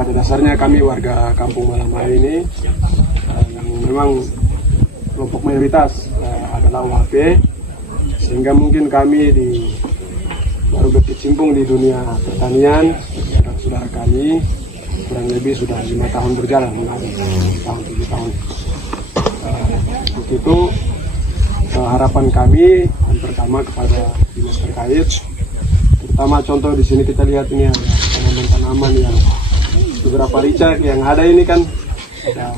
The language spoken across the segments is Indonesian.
pada dasarnya kami warga Kampung Malamari ini yang memang kelompok mayoritas adalah UHP, sehingga mungkin kami baru berkecimpung di dunia pertanian. Saudara kami kurang lebih sudah 5 tahun berjalan, 6 tahun, 7 tahun. Untuk itu harapan kami yang pertama kepada dinas terkait, terutama contoh di sini kita lihat ini ada tanaman-tanaman yang beberapa rica yang ada ini kan ada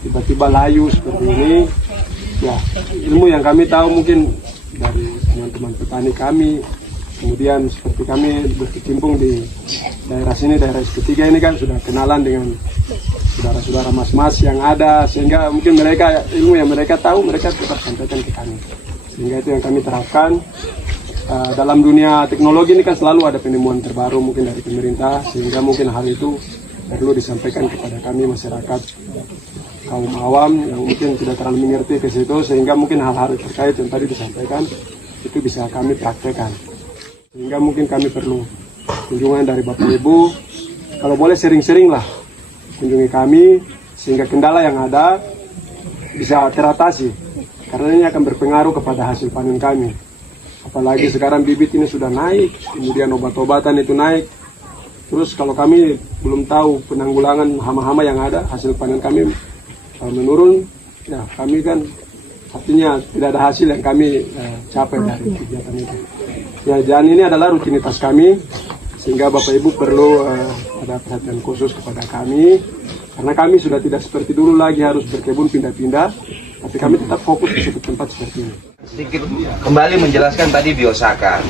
tiba-tiba layu seperti ini. Ya, ilmu yang kami tahu mungkin dari teman-teman petani kami, kemudian seperti kami berkecimpung di daerah sini, daerah SP3 ini kan sudah kenalan dengan saudara-saudara mas-mas yang ada, sehingga mungkin mereka ilmu yang mereka tahu mereka tetap sampaikan ke kami, sehingga itu yang kami terapkan. Dalam dunia teknologi ini kan selalu ada penemuan terbaru mungkin dari pemerintah, sehingga mungkin hal itu perlu disampaikan kepada kami masyarakat kaum awam yang mungkin tidak terlalu mengerti ke situ, sehingga mungkin hal-hal terkait yang tadi disampaikan itu bisa kami praktekkan. Sehingga mungkin kami perlu kunjungan dari Bapak Ibu, kalau boleh sering-sering lah kunjungi kami, sehingga kendala yang ada bisa teratasi, karena ini akan berpengaruh kepada hasil panen kami. Apalagi sekarang bibit ini sudah naik, kemudian obat-obatan itu naik. Terus kalau kami belum tahu penanggulangan hama-hama yang ada, hasil panen kami menurun, ya kami kan artinya tidak ada hasil yang kami capai dari kegiatan itu. Ya, dan ini adalah rutinitas kami, sehingga Bapak Ibu perlu ada perhatian khusus kepada kami, karena kami sudah tidak seperti dulu lagi harus berkebun pindah-pindah, tapi kami tetap fokus di satu tempat seperti ini. Sedikit kembali menjelaskan tadi biosaka.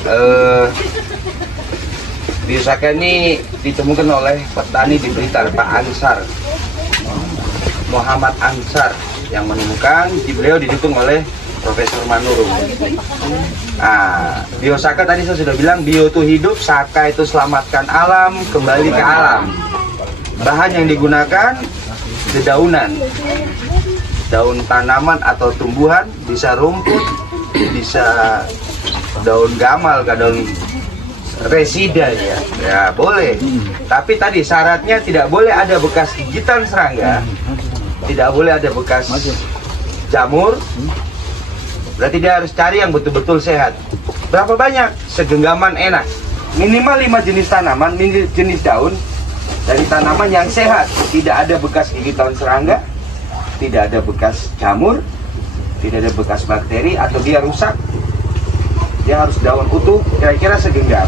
Biosaka ini ditemukan oleh petani di Blitar, Pak Ansar, Muhammad Ansar yang menemukan. Beliau didukung oleh Profesor Manurung. Nah, biosaka tadi saya sudah bilang, bio itu hidup, saka itu selamatkan alam, kembali ke alam. Bahan yang digunakan dedaunan, daun tanaman atau tumbuhan, bisa rumput, bisa daun gamal, daun resida ya boleh. Tapi tadi syaratnya tidak boleh ada bekas gigitan serangga, tidak boleh ada bekas jamur. Berarti dia harus cari yang betul-betul sehat. Berapa banyak? Segenggaman enak. Minimal 5 jenis tanaman, jenis daun dari tanaman yang sehat, tidak ada bekas gigitan serangga, tidak ada bekas jamur, tidak ada bekas bakteri atau dia rusak. Dia harus daun utuh, kira-kira segenggam.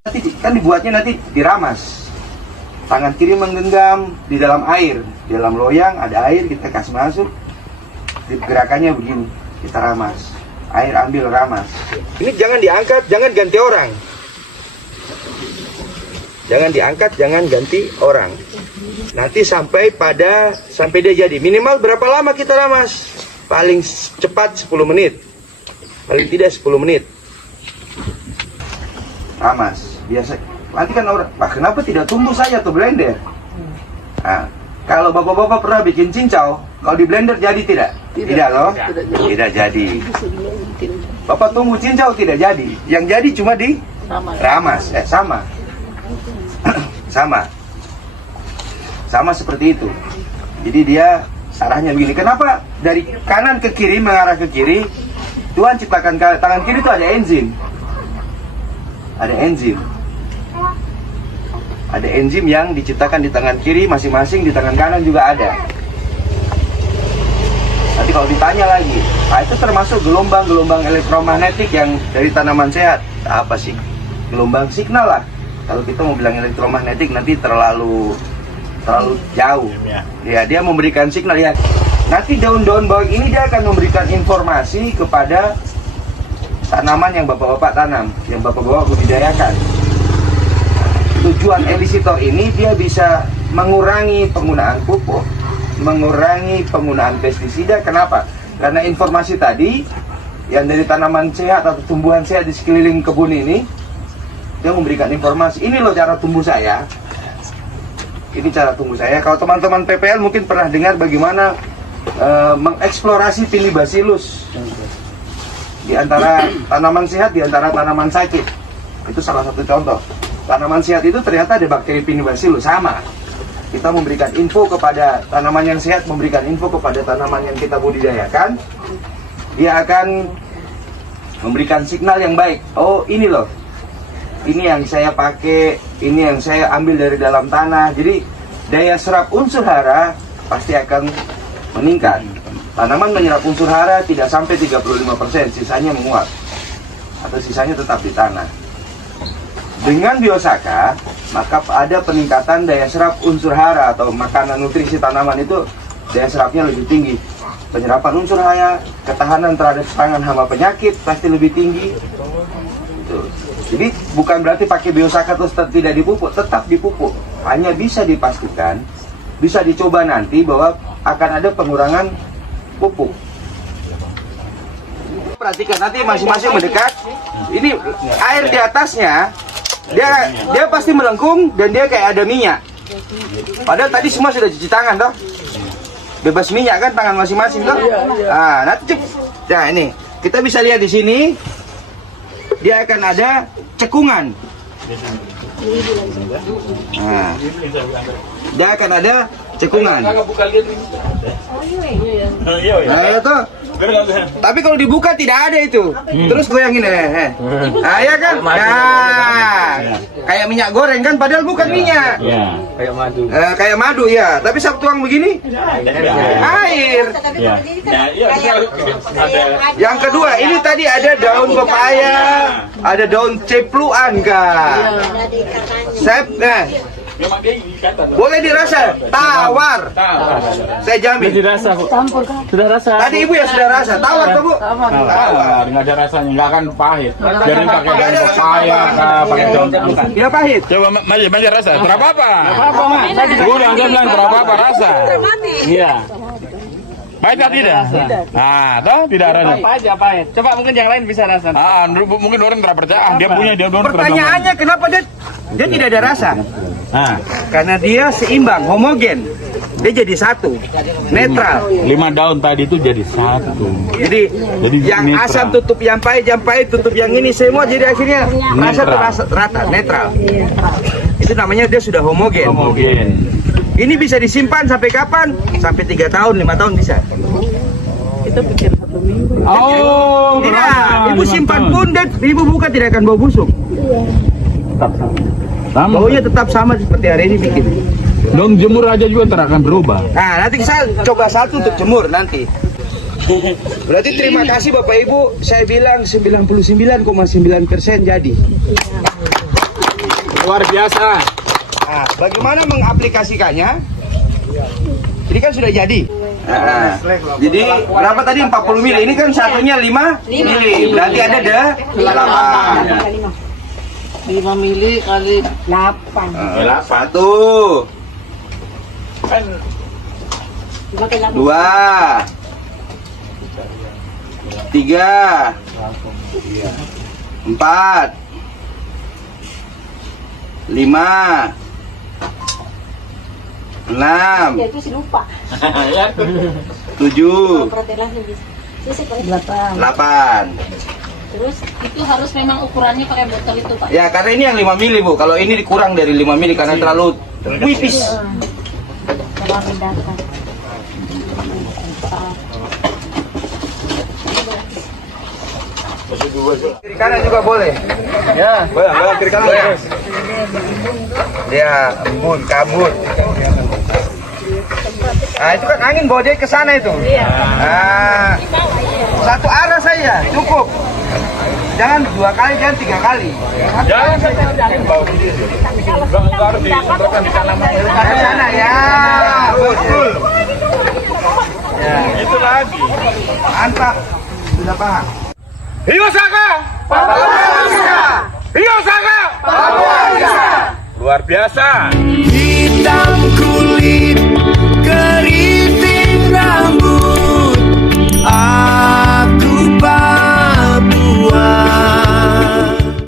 Nanti kan dibuatnya nanti diramas. Tangan kiri menggenggam di dalam air, di dalam loyang ada air, kita kasih masuk. Gerakannya begini, kita ramas. Air ambil, ramas. Ini jangan diangkat, jangan ganti orang. Jangan diangkat, jangan ganti orang. Nanti sampai dia jadi. Minimal berapa lama kita ramas? Paling cepat 10 menit. Paling tidak 10 menit. Ramas. Biasa. Nanti kan orang, Pak, kenapa tidak tumbuh saja atau blender? Nah, kalau bapak-bapak pernah bikin cincau, kalau di blender jadi tidak? Tidak loh. Tidak jadi. Bapak tunggu cincau tidak jadi. Yang jadi cuma di ramas. Sama. Sama seperti itu. Jadi dia arahnya begini. Kenapa dari kanan ke kiri mengarah ke kiri? Tuhan ciptakan tangan kiri itu ada enzim. Ada enzim yang diciptakan di tangan kiri, masing-masing di tangan kanan juga ada. Nanti kalau ditanya lagi, nah itu termasuk gelombang-gelombang elektromagnetik yang dari tanaman sehat. Apa sih? Gelombang signal lah. Kalau kita mau bilang elektromagnetik nanti terlalu jauh. Ya, dia memberikan signal ya. Nanti daun-daun bawang ini dia akan memberikan informasi kepada tanaman yang bapak-bapak tanam, yang bapak-bapak budidayakan. Tujuan elisitor ini dia bisa mengurangi penggunaan pupuk, mengurangi penggunaan pestisida. Kenapa? Karena informasi tadi yang dari tanaman sehat atau tumbuhan sehat di sekeliling kebun ini, dia memberikan informasi, ini loh cara tumbuh saya. Ini cara tumbuh saya. Kalau teman-teman PPL mungkin pernah dengar bagaimana mengeksplorasi Pinibacillus di antara tanaman sehat, di antara tanaman sakit. Itu salah satu contoh. Tanaman sehat itu ternyata ada bakteri Pinibacillus, sama kita memberikan info kepada tanaman yang sehat, memberikan info kepada tanaman yang kita budidayakan, dia akan memberikan signal yang baik. Oh, ini loh, ini yang saya pakai, ini yang saya ambil dari dalam tanah. Jadi daya serap unsur hara pasti akan meningkat. Tanaman menyerap unsur hara tidak sampai 35%, sisanya menguap atau sisanya tetap di tanah. Dengan Biosaka, maka ada peningkatan daya serap unsur hara atau makanan nutrisi tanaman itu daya serapnya lebih tinggi. Penyerapan unsur hara, ketahanan terhadap serangan hama penyakit pasti lebih tinggi. Tuh. Jadi bukan berarti pakai Biosaka terus tidak dipupuk, tetap dipupuk. Hanya bisa dipastikan, bisa dicoba nanti bahwa akan ada pengurangan pupuk. Perhatikan nanti masing-masing mendekat. Ini air di atasnya, dia pasti melengkung dan dia kayak ada minyak. Padahal tadi semua sudah cuci tangan toh, bebas minyak kan tangan masing-masing toh. Ah, nanti nah ini kita bisa lihat di sini, dia akan ada cekungan. Nah, dia akan ada cekungan. Nah itu. Tapi kalau dibuka tidak ada itu. Terus goyangin ah ya kan? Nah, kayak minyak goreng kan, padahal bukan minyak. Kayak madu. Kayak madu ya. Tapi saat tuang begini, air. Yang kedua, ini tadi ada daun pepaya, ada daun cepluan kan. Boleh dirasa, tawar. Saya jamin. Dirasa kok. Sudah rasa. Tadi ibu ya sudah rasa, tawar tuh bu. Tawar, nggak ada rasanya, nggak akan pahit. Jadi pakai daun pepaya, pakai daun. Dia pahit. Coba maju rasa. Berapa apa? Berapa mak? Udah dia bilang berapa apa rasa? Iya. Pahit atau tidak? Nah, toh tidak rasa. Pahit. Coba mungkin yang lain bisa rasa. Mungkin orang tidak percaya. Dia punya dia orang. Pertanyaannya kenapa dia tidak ada rasa? Nah, karena dia seimbang, homogen. Dia jadi satu, netral. 5 daun tadi itu jadi satu. Jadi yang netral. asam tutup yang pahit tutup yang ini, semua jadi akhirnya rasa rata, netral. Itu namanya dia sudah homogen. Ini bisa disimpan sampai kapan? Sampai 3 tahun, 5 tahun bisa. Oh, Tidak, ibu simpan pun dan ibu buka tidak akan bau busuk. Sama. Baunya tetap sama seperti hari ini bikin. Daun jemur aja juga akan berubah. Nah, nanti saya coba satu untuk jemur nanti. Berarti terima kasih Bapak Ibu, saya bilang 99,9% jadi. Luar biasa. Nah, bagaimana mengaplikasikannya? Ini kan sudah jadi. Nah, jadi berapa tadi 40 mili? Ini kan satunya 5 mili. Berarti ada 8. 5 mili kali 8. 1 2 3 4 5 6 Ya itu sih lupa. 7 Delapan. 8. Terus itu harus memang ukurannya pakai botol itu Pak. Ya karena ini yang 5 mili Bu. Kalau ini dikurang dari 5 mili karena terlalu tipis. Sama mendatar. Kiri kanan juga boleh. Ya, Boleh, kiri kanan ya. Ya, embun, kabut. Nah, itu kan angin bawa dia ke sana itu. Nah, satu arah saja cukup. Jangan 2 kali, jangan 3 kali. jangan bau di sini. Harus dikontrolkan di sana. Ke sana ya, betul. Ya, Itu lagi. mantap. Sudah paham. Biosaka. Biosaka. Papua bisa. Luar biasa. Kita